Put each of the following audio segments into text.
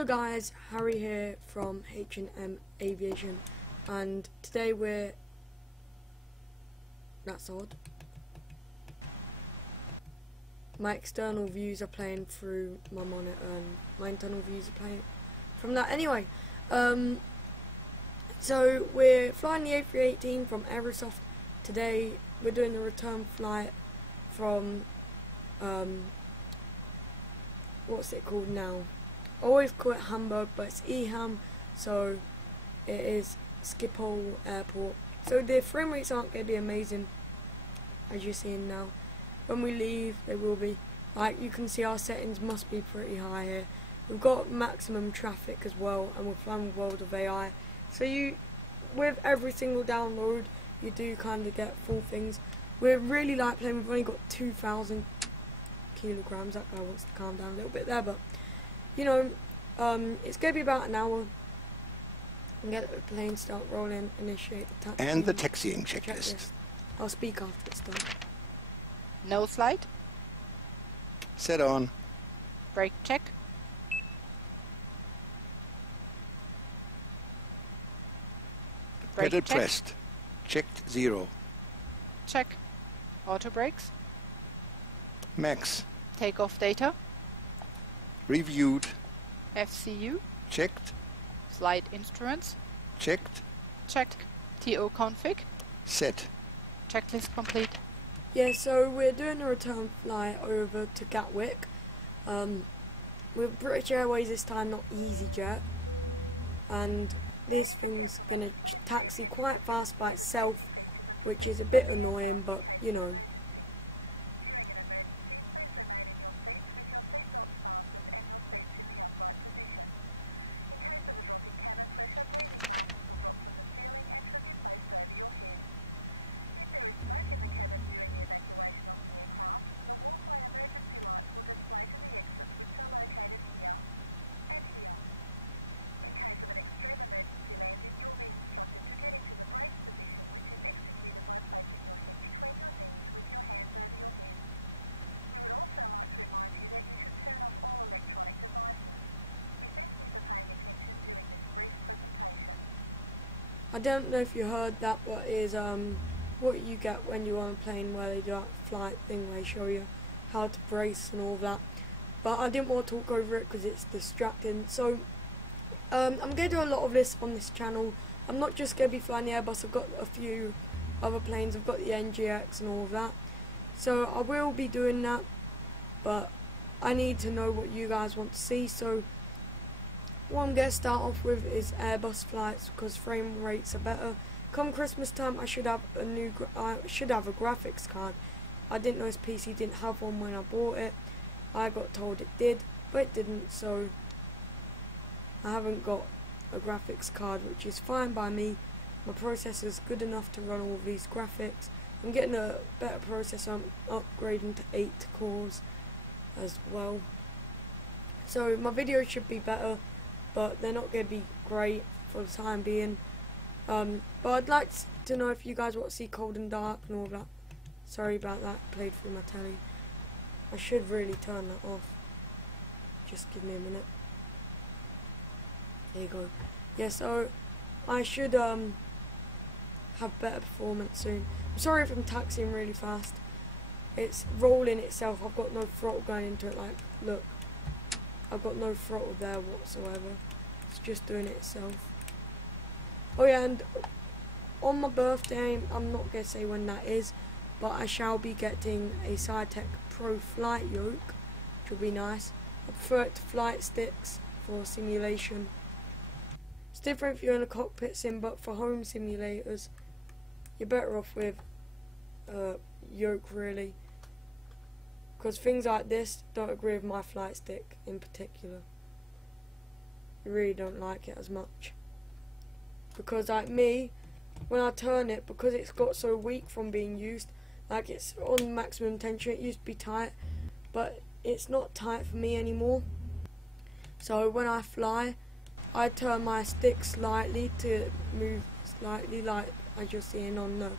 Hello guys, Harry here from H&M Aviation, and today that's odd. My external views are playing through my monitor and my internal views are playing from that. Anyway, so we're flying the A318 from Aerosoft today. We're doing the return flight from what's it called now? I always call it Hamburg, but it's EHAM, so it is Schipol Airport. So the frame rates aren't going to be amazing, as you're seeing now. When we leave, they will be. Like, you can see our settings must be pretty high here. We've got maximum traffic as well, and we're flying with World of AI. So you, with every single download, you do kind of get full things. We're really light plane. We've only got 2,000 kilograms. That guy wants to calm down a little bit there, but you know, it's going to be about an hour. And get the plane start rolling, initiate the taxi. And the taxiing checklist. I'll speak after it's done. No slide. Set on. Brake check. Brake Pedal check. pressed. Checked 0. Check. Auto brakes. Max. Takeoff data. Reviewed. FCU. Checked. Flight instruments. Checked. Checked. TO config. Set. Checklist complete. Yeah, so we're doing a return flight over to Gatwick. With British Airways this time, not EasyJet. And this thing's going to taxi quite fast by itself, which is a bit annoying, but you know. I don't know if you heard that, but is what you get when you're on a plane where they do that flight thing where they show you how to brace and all that. But I didn't want to talk over it because it's distracting. So I'm going to do a lot of this on this channel. I'm not just going to be flying the Airbus. I've got a few other planes. I've got the NGX and all of that. So I will be doing that, but I need to know what you guys want to see. So what I'm going to start off with is Airbus flights because frame rates are better. Come Christmas time, I should have a graphics card. I didn't know this PC didn't have one when I bought it. I got told it did, but it didn't, so I haven't got a graphics card, which is fine by me. My processor's good enough to run all of these graphics. I'm getting a better processor. I'm upgrading to 8 cores as well. So my videos should be better, but they're not going to be great for the time being. But I'd like to know if you guys want to see Cold and Dark and all that. Sorry about that, played through my telly. I should really turn that off. Just give me a minute. There you go. Yeah, so I should have better performance soon. I'm sorry if I'm taxiing really fast. It's rolling itself. I've got no throttle going into it. Like, look. I've got no throttle there whatsoever. It's just doing it itself. Oh yeah, and on my birthday, I'm not going to say when that is, but I shall be getting a SciTech Pro flight yoke, which will be nice. I prefer it to flight sticks for simulation. It's different if you're in a cockpit sim, but for home simulators, you're better off with yoke really. Because things like this don't agree with my flight stick in particular. I really don't like it as much. Because like me, when I turn it, because it's got so weak from being used, like it's on maximum tension, it used to be tight, but it's not tight for me anymore. So when I fly, I turn my stick slightly to move slightly, like as you're seeing on the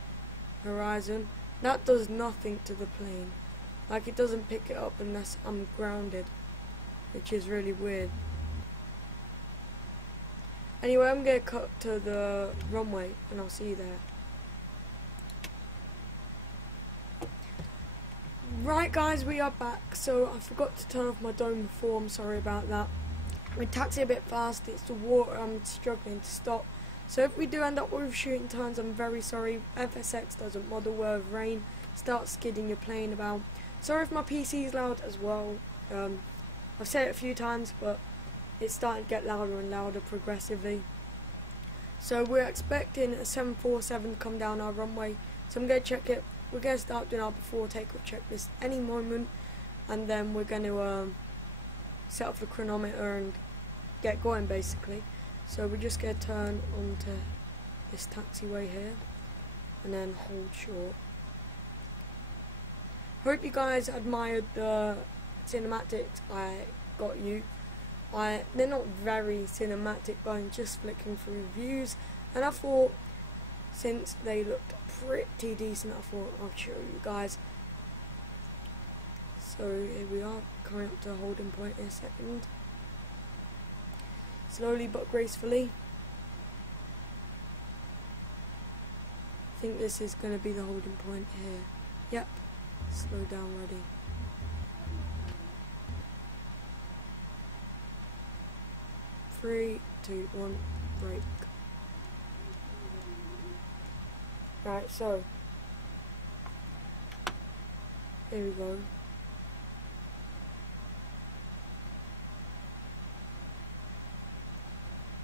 horizon. That does nothing to the plane. Like, it doesn't pick it up unless I'm grounded, which is really weird. Anyway, I'm going to cut to the runway and I'll see you there. Right guys, we are back. So I forgot to turn off my dome before, I'm sorry about that. We taxi a bit fast, it's the water I'm struggling to stop. So if we do end up with shooting turns, I'm very sorry. FSX doesn't model well with rain, start skidding your plane about. Sorry if my PC is loud as well. I've said it a few times, but it's starting to get louder and louder progressively. So we're expecting a 747 to come down our runway, so I'm going to check it. We're going to start doing our before takeoff checklist any moment, and then we're going to set up the chronometer and get going basically. So we're just going to turn onto this taxiway here and then hold short. Hope you guys admired the cinematics I got you. They're not very cinematic, but I'm just flicking through views, and I thought since they looked pretty decent, I thought I'll show you guys. So here we are, coming up to a holding point in a second. Slowly but gracefully. I think this is going to be the holding point here. Yep, slow down, ready. Three, two, one, break. Right, so here we go.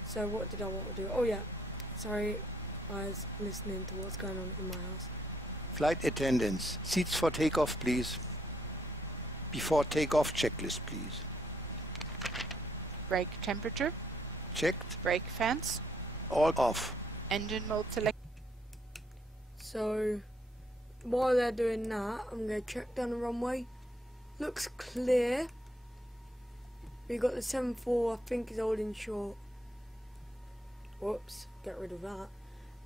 So what did I want to do? Oh yeah, sorry, I was listening to what's going on in my house. Flight attendants, seats for takeoff please. Before takeoff checklist please. Brake temperature. Checked. Brake fans. All off. Engine mode select. So while they're doing that, I'm going to check down the runway. Looks clear. We got the 7.4, I think is holding short. Whoops, get rid of that.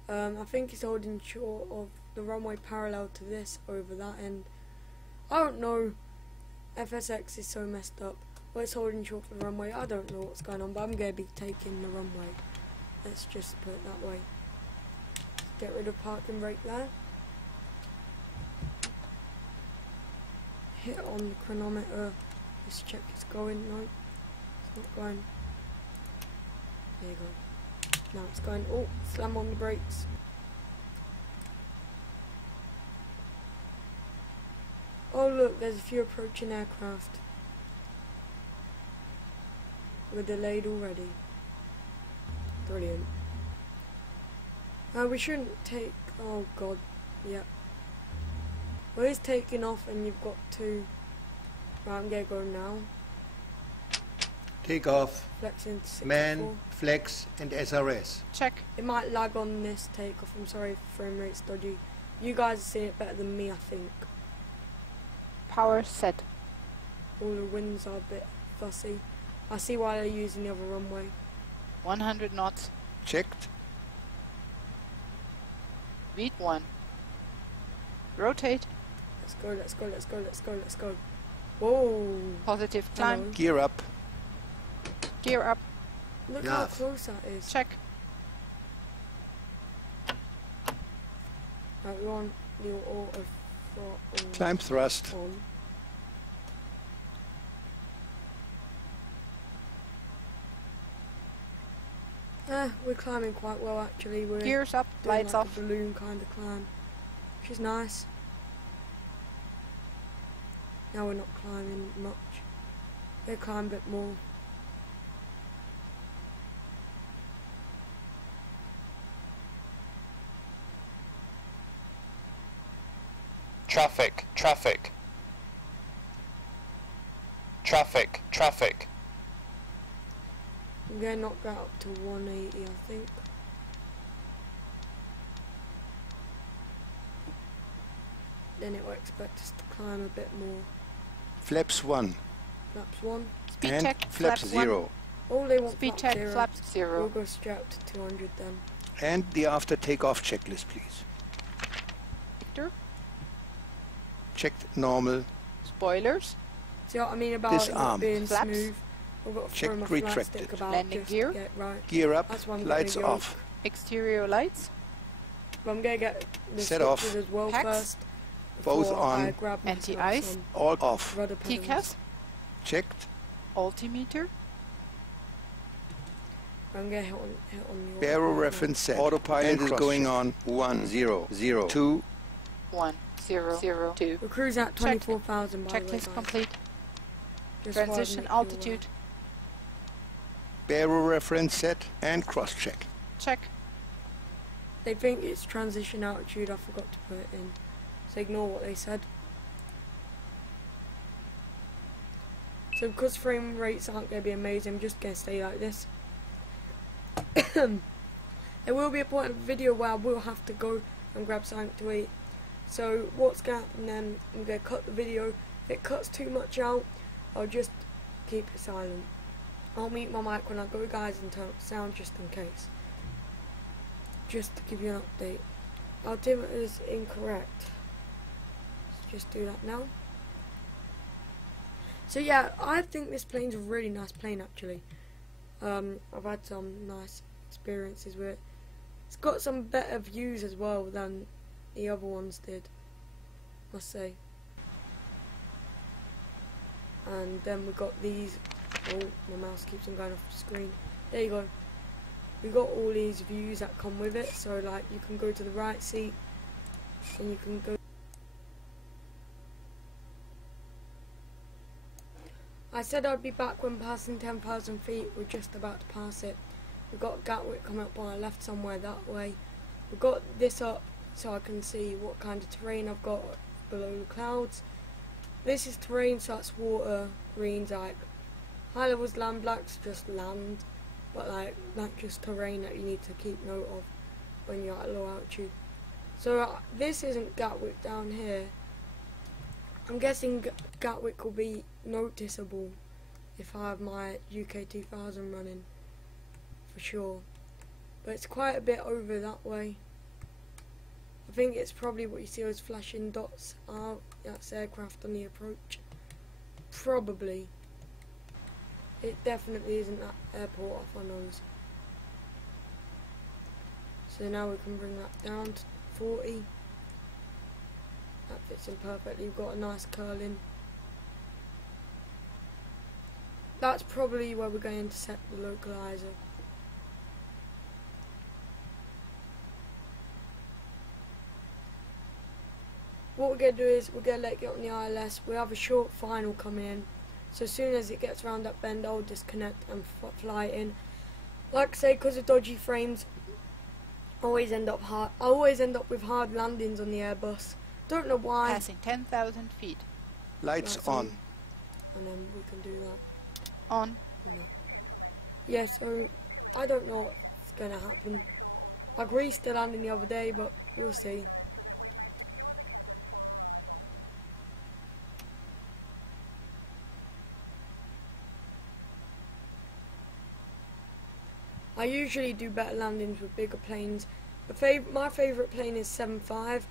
I think it's holding short of the runway parallel to this over that end. I don't know. FSX is so messed up. Well, it's holding short for the runway. I don't know what's going on, but I'm going to be taking the runway. Let's just put it that way. Get rid of parking brake there. Hit on the chronometer. Just check it's going. No, it's not going. There you go. Now it's going. Oh, slam on the brakes. Oh look, there's a few approaching aircraft. We're delayed already. Brilliant. We shouldn't take... Oh god. Yep. Well, it's taking off and you've got to... Right, I'm gonna go now. Take off. Flex into 64. Man, flex and SRS. Check. It might lag on this takeoff. I'm sorry if frame rate's dodgy. You guys are seeing it better than me, I think. Power set. All the winds are a bit fussy. I see why they're using the other runway. 100 knots. Checked. Beat 1. Rotate. Let's go, let's go, let's go, let's go, let's go. Whoa. Positive climb. Hello. Gear up. Gear up. Look how Enough. close that is. Check. Right, we're on the auto throttle. Climb thrust. On. We're climbing quite well actually. We're Gears up. doing Lights like off. a balloon kind of climb, which is nice. Now we're not climbing much. We'll climb a bit more. Traffic, traffic. Traffic, traffic. I'm going to knock that up to 180, I think. Then it will expect us to climb a bit more. Flaps 1. Flaps 1. Speed And check. flaps Flap 0. 1. Oh, they want Speed flap check. 0. Flap We'll 0. go straight up to 200 then. And the after takeoff checklist please. Victor. Checked normal. Spoilers. See what I mean about it not Disarm. being Flaps. smooth? I've got to Check throw my flat retracted. stick about Landing just gear. to get it right. Gear up, That's why I'm lights getting a off. Exterior lights. But I'm gonna get the Set switches off. as well Packs. first. Both before I on. grab myself Anti-ice. some All off. rudder pedals. TCAS. Checked. Altimeter. I'm gonna hit on the Barrel autopilot. reference set. Autopilot is going on. 1 0 0 2. 1 0 0 2. We're cruising at 24,000 by the way, Checklist guys. complete. Just wanted to Transition make you altitude. Barrel reference set and cross check. Check. aware. They think it's transition altitude, I forgot to put it in. So ignore what they said. So because frame rates aren't going to be amazing, I'm just going to stay like this. There will be a point in the video where I will have to go and grab something to eat. So what's going to happen then, I'm going to cut the video. If it cuts too much out, I'll just keep it silent. I'll mute my mic when I go, guys, and turn up sound just in case. Just to give you an update. Altimeter is incorrect. Let's just do that now. So yeah, I think this plane's a really nice plane actually. I've had some nice experiences with it. It's got some better views as well than the other ones did, must say. And then we got these. Oh, my mouse keeps on going off the screen. There you go. We got all these views that come with it. So like you can go to the right seat, and you can go. I said I'd be back when passing 10,000 feet. We're just about to pass it. We've got Gatwick coming up on our left somewhere that way. We've got this up so I can see what kind of terrain I've got below the clouds. This is terrain, so that's water. Green's like high levels, land, blacks just land. But like that's just terrain that you need to keep note of when you're at low altitude. So this isn't Gatwick down here. I'm guessing Gatwick will be noticeable if I have my UK 2000 running, for sure. But it's quite a bit over that way. I think it's probably what you see those flashing dots are. That's aircraft on the approach. Probably. It definitely isn't that airport off our nose. So now we can bring that down to 40. That fits in perfectly. We've got a nice curl in. That's probably where we're going to set the localizer. What we're going to do is we're going to let it get on the ILS. We have a short final coming in. So as soon as it gets around that bend, I'll disconnect and fly it in. Like I say, because of dodgy frames, I always end up with hard landings on the Airbus. Don't know why. Passing 10,000 feet. Lights That's on. And then we can do that. On. No. Yeah, so I don't know what's going to happen. I greased the landing the other day, but we'll see. I usually do better landings with bigger planes. My favourite plane is 7.5,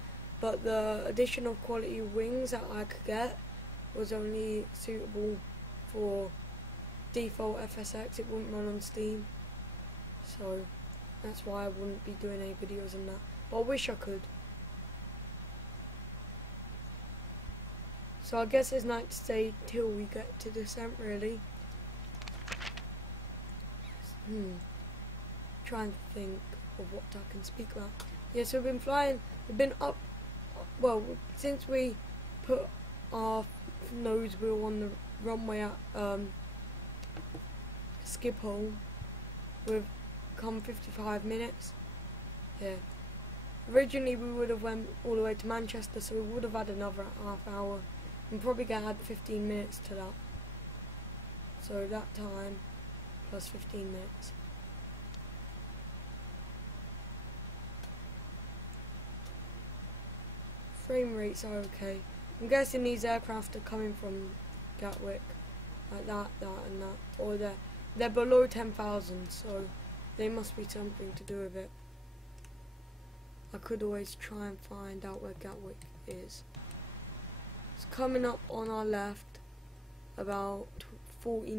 but the additional quality wings that I could get was only suitable for default FSX. It wouldn't run on Steam, so that's why I wouldn't be doing any videos on that. But I wish I could. So I guess there's night to stay till we get to descent, really. Trying to think of what I can speak about. Yeah, so we've been flying, we've been up, well, since we put our nose wheel on the runway at Schipol, we've come 55 minutes. Yeah. Originally we would have went all the way to Manchester, so we would have had another half hour. I'm probably going to add 15 minutes to that. So that time plus 15 minutes. Frame rates are okay. I'm guessing these aircraft are coming from Gatwick, like that, and that, or they're below 10,000, so they must be something to do with it. I could always try and find out where Gatwick is. It's coming up on our left, about 40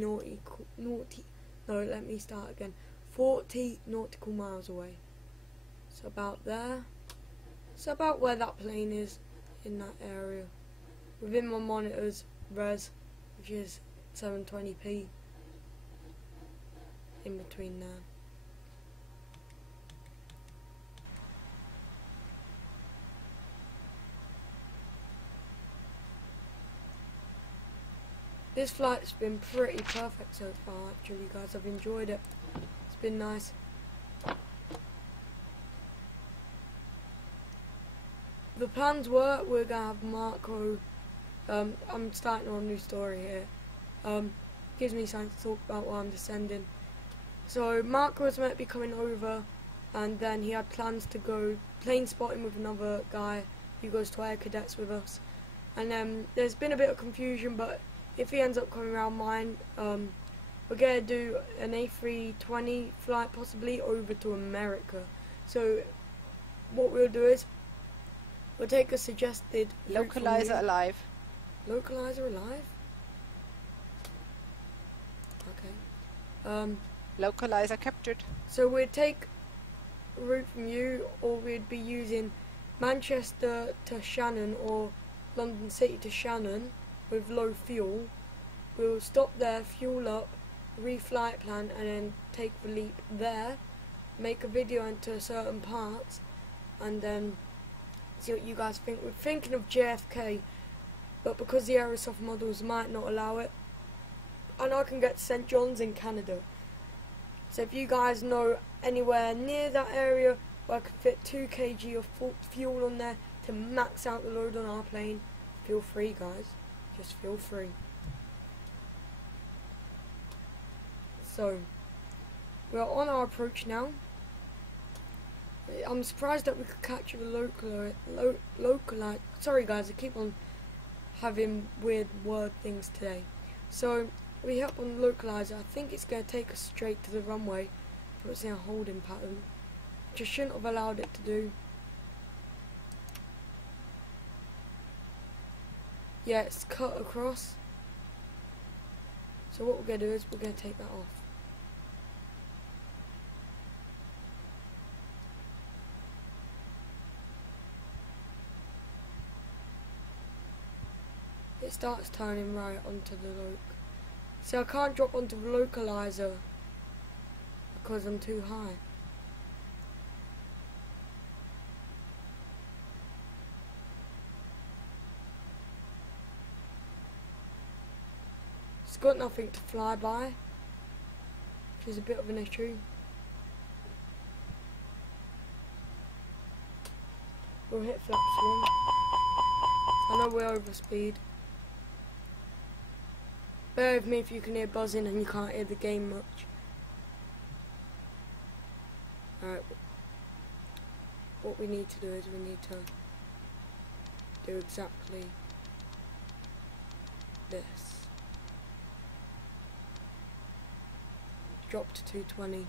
40 nautical miles away. So about there. So about where that plane is in that area. Within my monitor's res, which is 720p. In between there. This flight's been pretty perfect so far actually, guys. I've enjoyed it. It's been nice. The plans were we're gonna have Marco. I'm starting on a new story here. Gives me something to talk about while I'm descending. So Marco was meant to be coming over, and then he had plans to go plane spotting with another guy who goes to air cadets with us. And there's been a bit of confusion, but if he ends up coming around mine, we're going to do an A320 flight possibly over to America. So what we'll do is we'll take a suggested Localizer alive. Localizer alive? Okay. Localizer captured. So we'd take a route from you, or we'd be using Manchester to Shannon or London City to Shannon with low fuel. We'll stop there, fuel up, reflight plan, and then take the leap there, make a video into certain parts, and then see what you guys think. We're thinking of JFK, but because the Aerosoft models might not allow it, and I can get to St. John's in Canada. So if you guys know anywhere near that area where I could fit 2 kg of fuel on there to max out the load on our plane, feel free, guys. Just feel free. So we're on our approach now. I'm surprised that we could catch the localize. Sorry guys, I keep on having weird word things today. So we hit up on the localizer. I think it's going to take us straight to the runway. But it's in a holding pattern, which I shouldn't have allowed it to do. Yeah, it's cut across. So what we're going to do is we're going to take that off. It starts turning right onto the loc. See, I can't drop onto the localizer because I'm too high. It's got nothing to fly by, which is a bit of an issue. We'll hit flaps 1. I know we're over speed. Bear with me if you can hear buzzing and you can't hear the game much. Alright, what we need to do is we need to do exactly this. Drop to 220.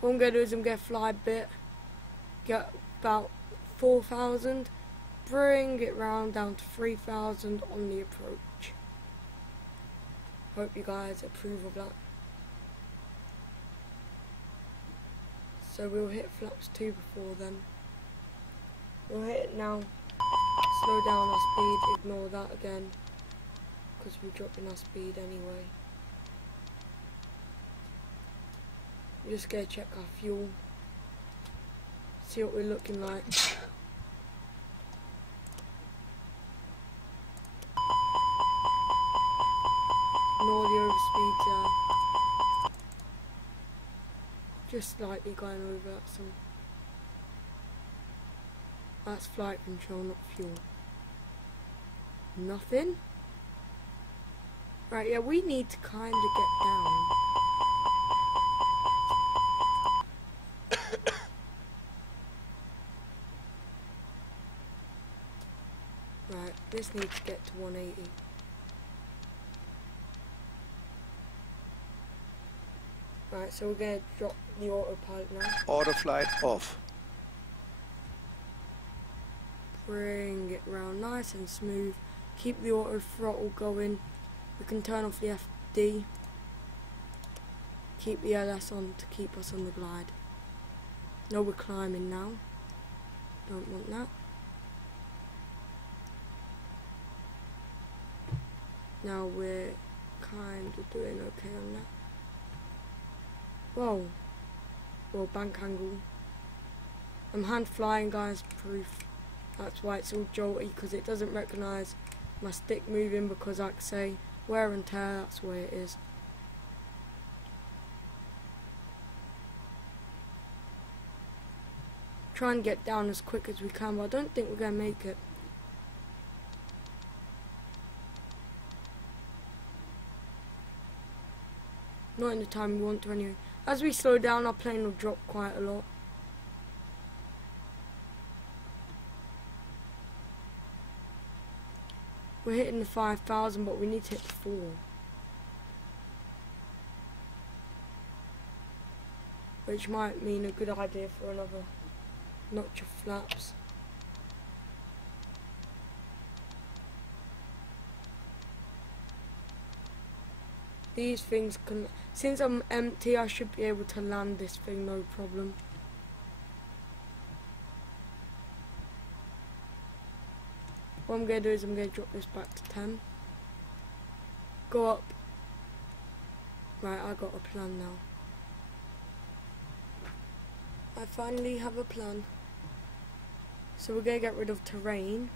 What I'm going to do is I'm going to fly a bit, get about 4,000, bring it round down to 3,000 on the approach. Hope you guys approve of that. So we'll hit flaps 2 before then. We'll hit it now. Slow down our speed, ignore that again, because we're dropping our speed anyway. We're just going to check our fuel, see what we're looking like. Ignore the overspeeds there. Just slightly going over that some. That's flight control, not fuel. Nothing? Right, yeah, we need to kind of get down. Right, this needs to get to 180. Right, so we're going to drop the autopilot now. Auto flight off. bring it round nice and smooth. Keep the auto throttle going. We can turn off the FD. Keep the LS on to keep us on the glide. No, we're climbing now. Don't want that. Now we're kind of doing okay on that. Whoa. Well, bank angle. I'm hand flying, guys, proof. That's why it's all jolty, because it doesn't recognise my stick moving, because like I say, wear and tear, that's the way it is. Try and get down as quick as we can, but I don't think we're going to make it. Not in the time we want to anyway. As we slow down, our plane will drop quite a lot. We're hitting the 5,000, but we need to hit the 4. Which might mean a good idea for another notch of flaps. These things can, since I'm empty, I should be able to land this thing no problem. What I'm going to do is I'm going to drop this back to 10. Go up. Right, I got a plan now. I finally have a plan. So we're going to get rid of terrain,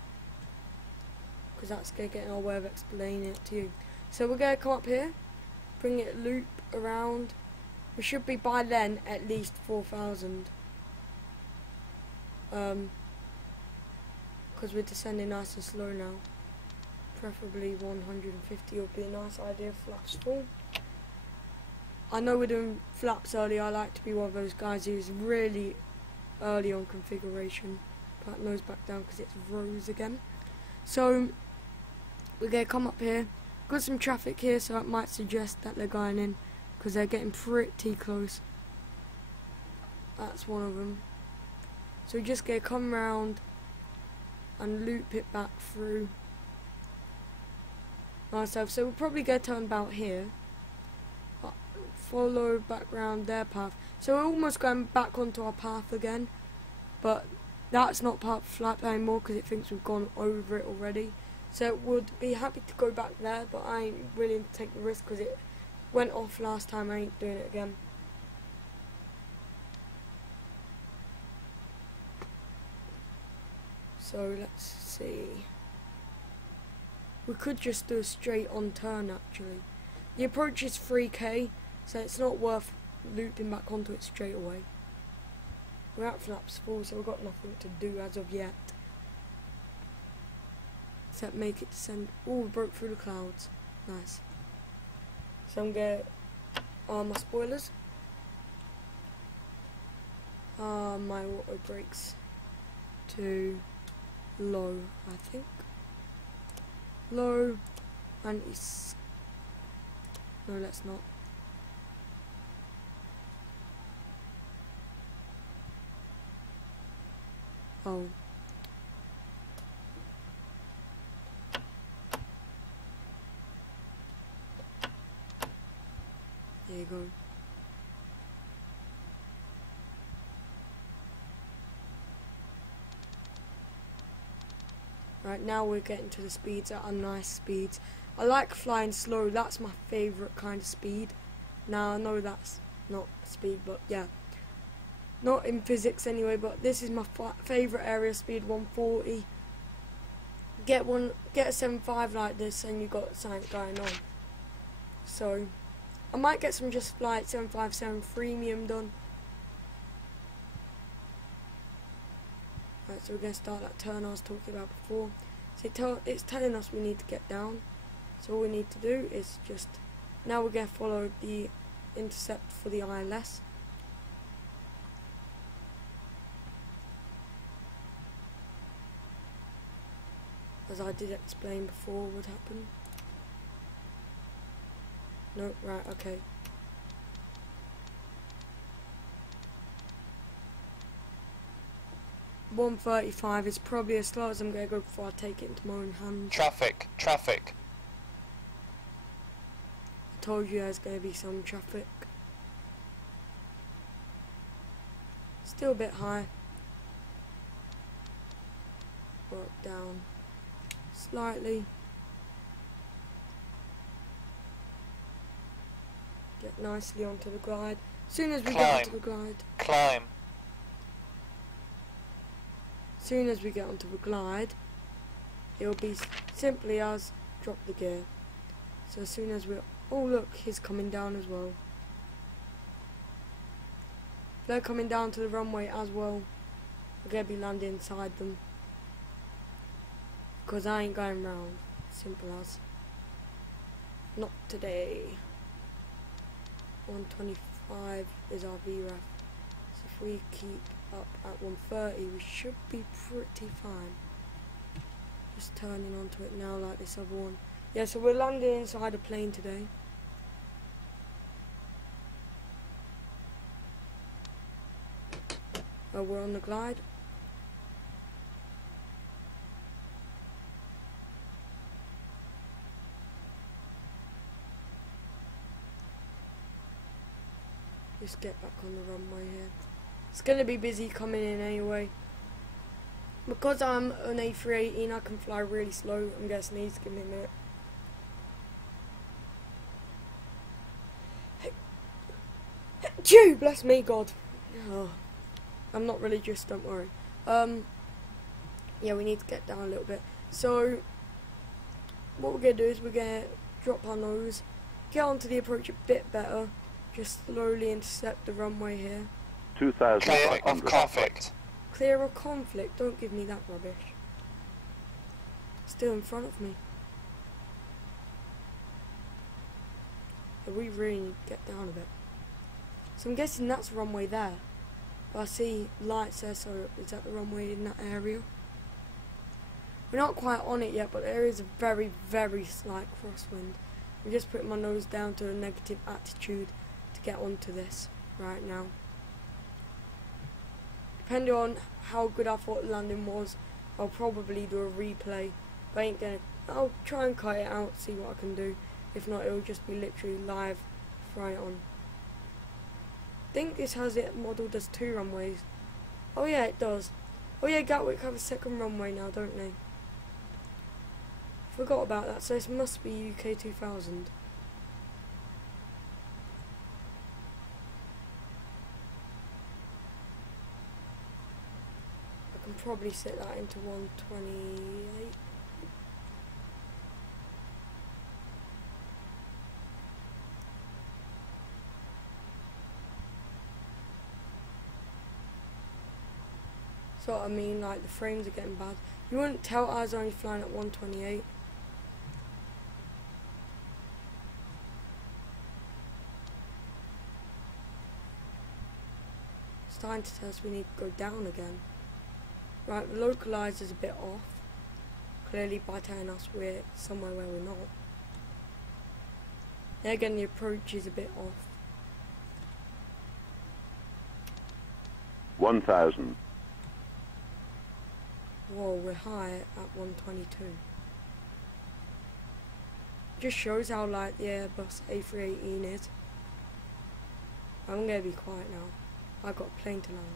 because that's going to get in our way of explaining it to you. So we're going to come up here, bring it loop around. We should be by then at least 4,000. Because we're descending nice and slow now. Preferably 150 would be a nice idea. Flaps full. I know we're doing flaps early. I like to be one of those guys who's really early on configuration. Put nose back down because it's rose again. So we're going to come up here. Got some traffic here, so that might suggest that they're going in, because they're getting pretty close. That's one of them. So we're just going to come round and loop it back through ourselves. So we'll probably go turn about here, follow back round their path. So we're almost going back onto our path again, but that's not part of flap anymore because it thinks we've gone over it already. So it would be happy to go back there, but I ain't willing to take the risk because it went off last time. I ain't doing it again. So let's see. We could just do a straight on turn actually. The approach is 3k, so it's not worth looping back onto it straight away. We're at flaps full, so we've got nothing to do as of yet. Except make it descend. Oh, we broke through the clouds. Nice. So I'm going to arm my spoilers. My auto brakes to low, I think. Low, and it's, no, let's not. Oh. There you go. Right, now we're getting to the speeds that are nice speeds. I like flying slow, that's my favourite kind of speed. Now I know that's not speed, but yeah. Not in physics anyway, but this is my favourite area speed, 140. Get a 7.5 like this and you got something going on. So I might get some just flight 757 freemium done. Right, so we're going to start that turn I was talking about before. So it's telling us we need to get down. So all we need to do is just, now we're going to follow the intercept for the ILS. As I did explain before would happen. No, right, okay. 135 is probably as slow as I'm going to go before I take it into my own hands. Traffic, traffic. I told you there's going to be some traffic. Still a bit high. Work down slightly. Get nicely onto the glide. As soon as we get onto the glide. Climb. As soon as we get onto the glide, it'll be simply as drop the gear. So as soon as we're... Oh look, he's coming down as well. They're coming down to the runway as well. We're going to be landing inside them. Because I ain't going round. Simple as. Not today. 125 is our VREF. So if we keep up at 130, we should be pretty fine. Just turning onto it now like this other one. Yeah, so we're landing inside a plane today. Oh, we're on the glide. Just get back on the runway here. It's going to be busy coming in anyway. Because I'm an A318, I can fly really slow. I'm going to sneeze, give me a minute. Chew, bless me, God. Oh, I'm not religious, don't worry. Yeah, we need to get down a little bit. So, what we're going to do is we're going to drop our nose, get onto the approach a bit better, just slowly intercept the runway here. 2,000 clear of conflict. Clear of conflict, don't give me that rubbish. Still in front of me. But we really need to get down a bit. So I'm guessing that's the runway there. But I see lights there, so is that the runway in that area? We're not quite on it yet, but there is a very, very slight crosswind. I'm just putting my nose down to a negative attitude to get onto this right now. Depending on how good I thought the landing was, I'll probably do a replay. But I ain't gonna. I'll try and cut it out, see what I can do. If not, it'll just be literally live, throw it on. I think this has it modelled as 2 runways. Oh yeah, it does. Oh yeah, Gatwick have a second runway now, don't they? Forgot about that, so this must be UK 2000. I can probably set that into 128. So I mean, like, the frames are getting bad. You wouldn't tell I was only flying at 128. Starting to tell us we need to go down again. Right, the localizer's a bit off. Clearly by telling us we're somewhere where we're not. Then again, the approach is a bit off. 1,000. Whoa, we're high at 122. Just shows how light the Airbus A318 is. I'm gonna be quiet now. I got a plane to land.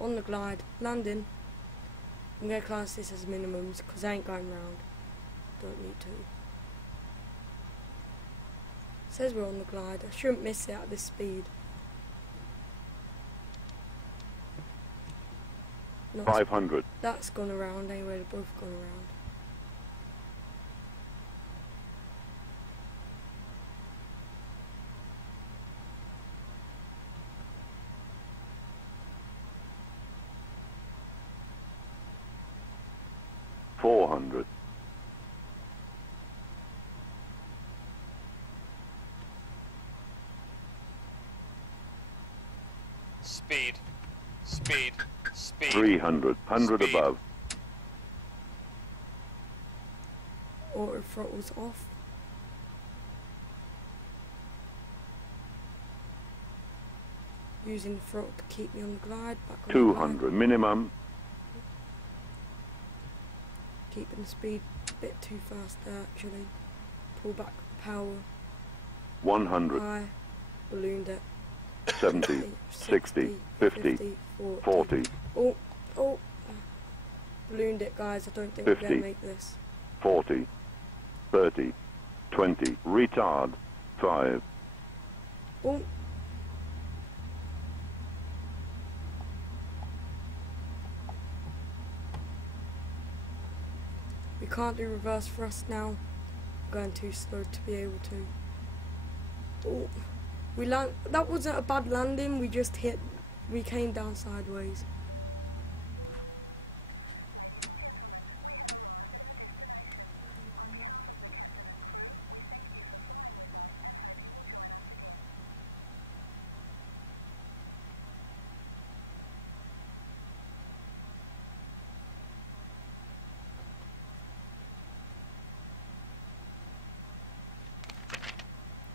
On the glide, landing. I'm gonna class this as minimums because I ain't going round. Don't need to. Says we're on the glide. I shouldn't miss it at this speed. Not 500. That's gone around anyway, they've both gone around. $400. Speed, speed, speed. 300. 100 Speed. above. auto throttles off. Using the throttle to keep me on the glide, back on 200 minimum. Keeping the speed a bit too fast there actually. Pull back the power. 100. High. Ballooned it. 70, 60, 50, 40, Oh. Ballooned it, guys. I don't think 50, we're going to make this. 40, 30, 20, retard, 5, Oh. We can't do reverse thrust now. We're going too slow to be able to. Oh. That wasn't a bad landing. We came down sideways.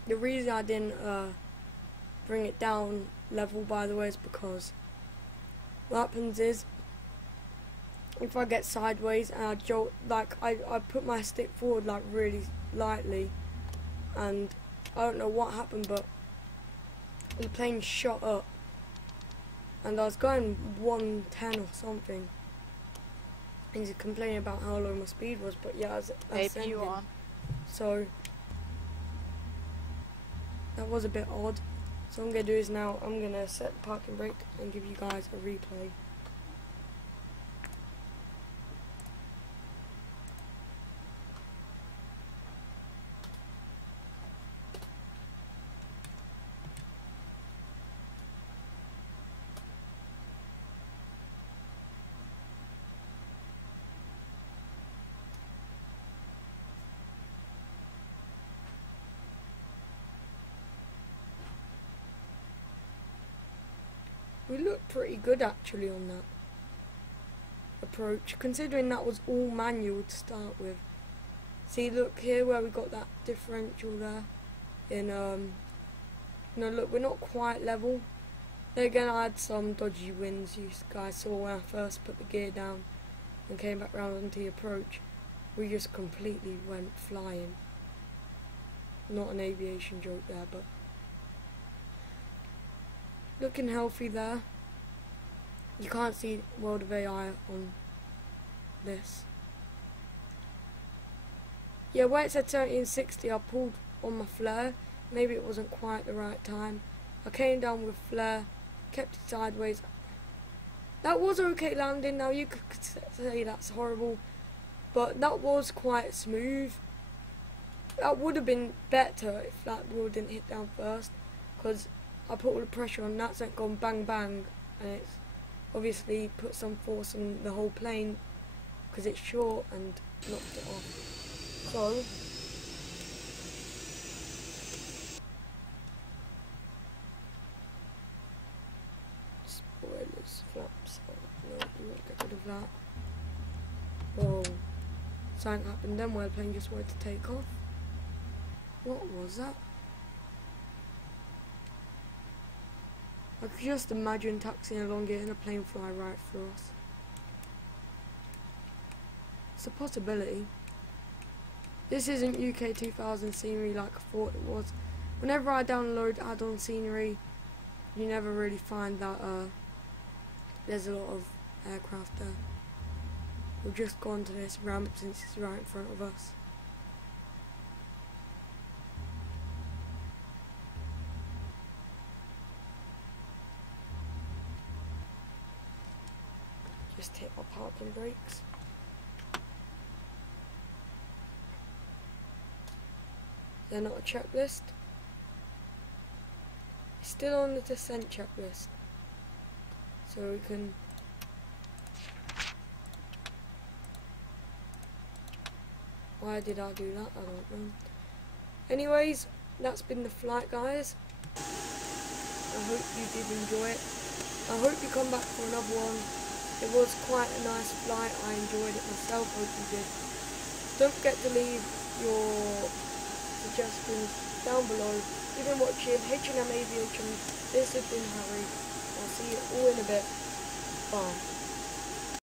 The reason I didn't bring it down level, by the way, is because what happens is if I get sideways and I jolt, like I put my stick forward like really lightly, and I don't know what happened, but the plane shot up and I was going 110 or something. And he's complaining about how low my speed was, but yeah, I sent him. So that was a bit odd. So what I'm going to do is now I'm going to set the parking brake and give you guys a replay. We looked pretty good actually on that approach, considering that was all manual to start with. See, look here where we got that differential there. In look, we're not quite level. Then again, I had some dodgy winds. You guys saw when I first put the gear down and came back round onto the approach. We just completely went flying. Not an aviation joke there, but looking healthy there. You can't see World of AI on this. Yeah, where it said 1760, I pulled on my flare. Maybe it wasn't quite the right time. I came down with flare, kept it sideways. That was okay landing. Now you could say that's horrible, but that was quite smooth. That would have been better if that wheel didn't hit down first, because I put all the pressure on that, so it gone bang bang, and it's obviously put some force on the whole plane because it's short and knocked it off. So spoilers, flaps, no, I'm not get rid of that. Whoa, something happened then where the plane just wanted to take off. What was that? I could just imagine taxiing along, getting a plane fly right through us. It's a possibility. This isn't UK 2000 scenery like I thought it was. Whenever I download add-on scenery, you never really find that there's a lot of aircraft there. We've just gone to this ramp since it's right in front of us. Just hit my parking brakes. They're not a checklist. It's still on the descent checklist. So we can why did I do that? I don't know. Anyways, that's been the flight, guys. I hope you did enjoy it. I hope you come back for another one. It was quite a nice flight. I enjoyed it myself. Hope you did. Don't forget to leave your suggestions down below. You've been watching H&M Aviation. This has been Harry. I'll see you all in a bit. Bye.